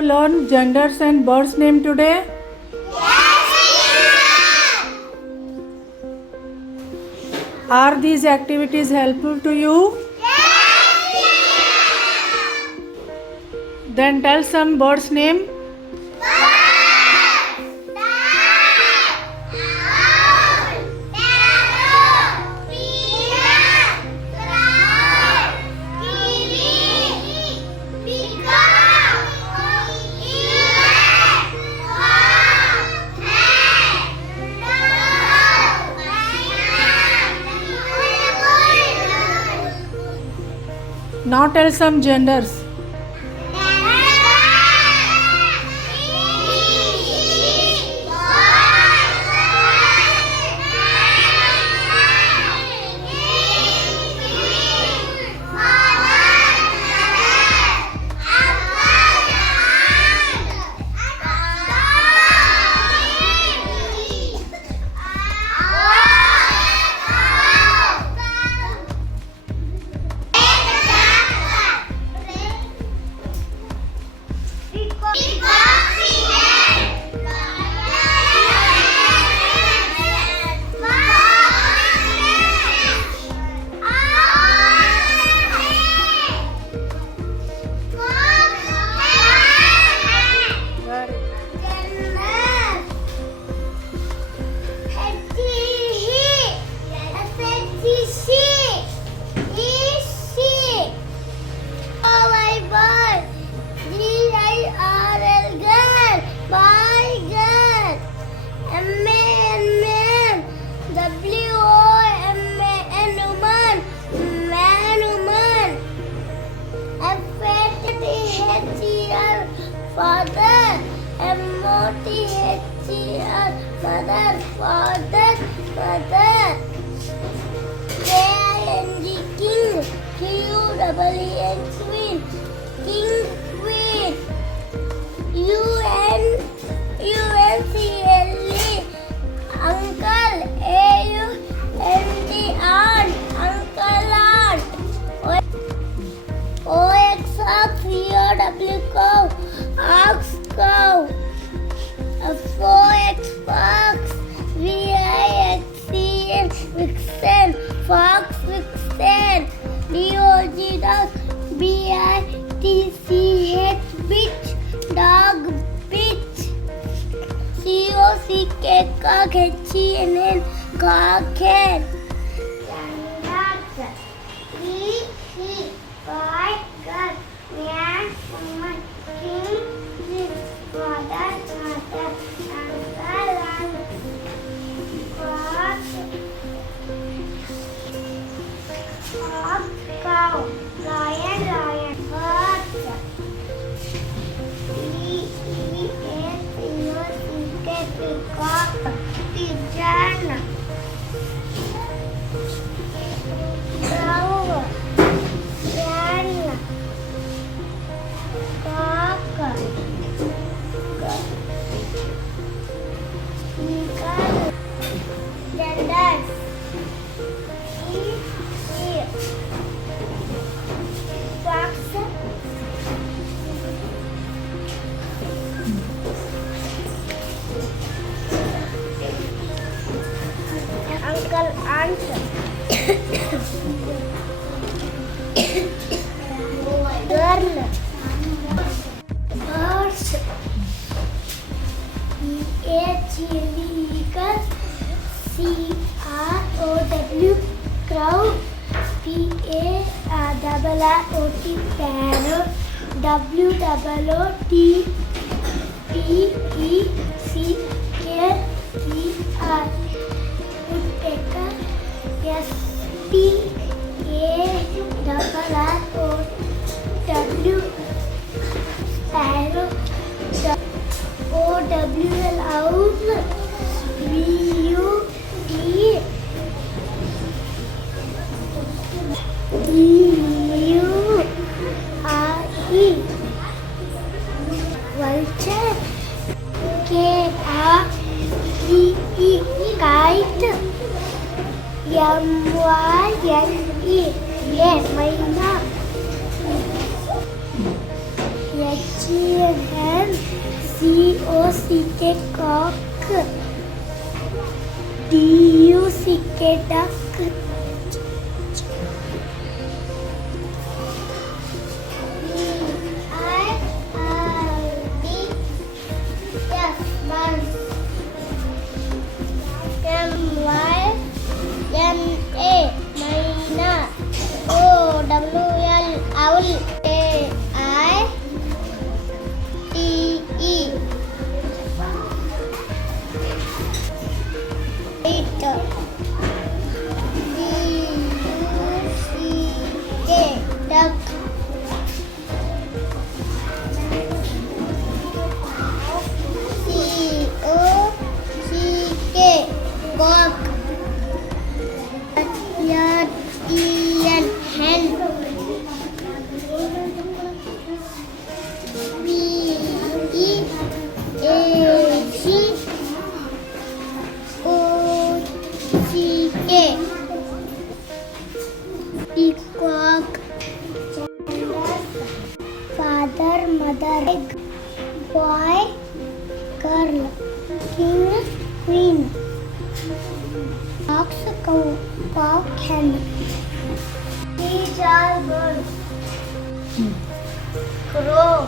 to learn genders and birds' name today? Are these activities helpful to you? Then tell some birds' name. Now tell some genders. Father, M-O-T-H-E-R, mother, father, mother. K-I-N-G, king, Q-E-E-N, queen, king, queen. U-N-C-L-E, uncle, A-U-N-T, aunt, uncle, aunt. O-X-O-X, C-O-W, cow, ox, cow. F-O-X, fox, V-I-X-E-N, vixen, fox, vixen. D-O-G, dog, B-I-T-C-H, bitch, dog, bitch. C-O-C-K, cock, H-E-N-N, cock, hen. Cow, lion, lion, horse. P-E-A-C-O-C-K, peacock, pigeon. Crow, wren, cock, eagle, genders. Uncle, aunt. Girl. Horse. E-A-G-L-E, C-R-O-W, crow. P-A-R-R-O-T, parrot. W-O-O-T-P-E-C-K-E-R, woodpecker. S-P-A-R-R-O-W, sparrow. O-W-L, owl. V-U-E-U-R-E, vulture. K-R-E-E, kite. M-Y-N-E, myna. H-E-N, COCK cock. DUCK duck. BIRD bus. MYNA myna. OWL owl. AITE it. DUCK duck. COCK cock. HEN hen. PEACOCK peacock. Father, mother, egg, boy, girl, king, queen, ox, cow, hen. These are birds. Crow,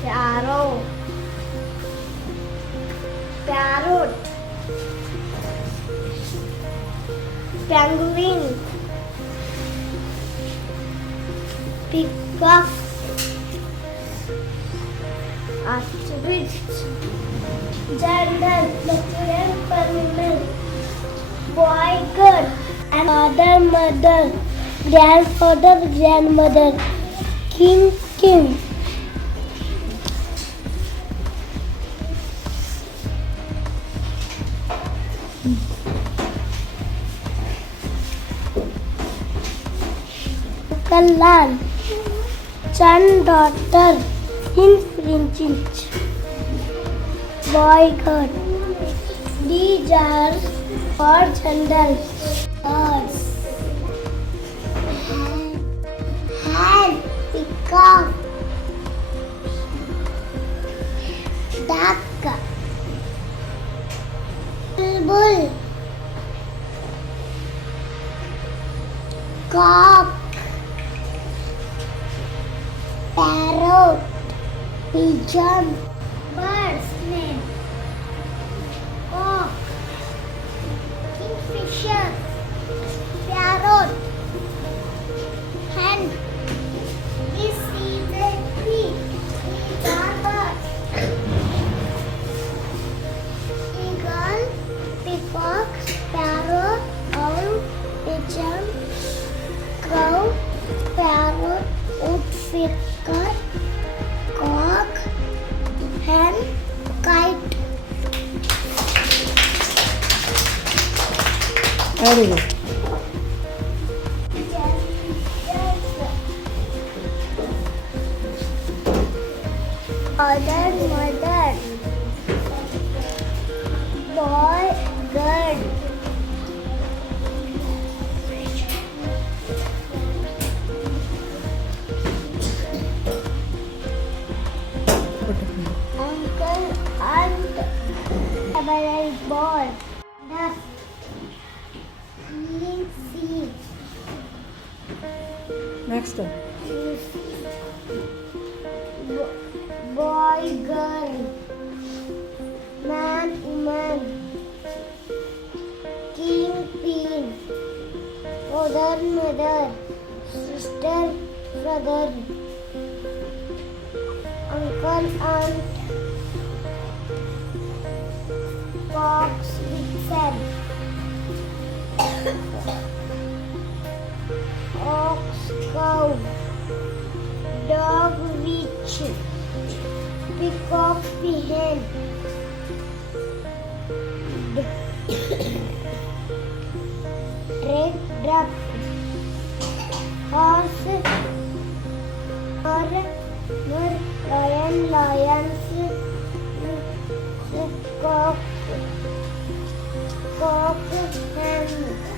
sparrow, parrot, penguin, peacock, ostrich, gender, natural permanent, boy, girl, and father, mother, grandfather, grandmother, king, king. Lal, son, daughter, in French, boy, girl. These are for gender. Birds. Hen, peacock, duck, bull, cock, parrot, pigeon. Birds name: cock, kingfisher, parrot, hen. This is a tree. These are birds. Eagle, peacock, parrot, owl, pigeon, crow, parrot, woodpecker, cock, hen, kite. Very good. Father, mother, boy, girl. Uncle, aunt, double ball, duck, sea, Next one. boy, girl, man, woman, king, queen, father, mother, sister, brother, uncle, aunt, fox, vixen, ox, cow, dog, witch, peacock, peahen, drake, duck, horse, lion, lions, cock, hen.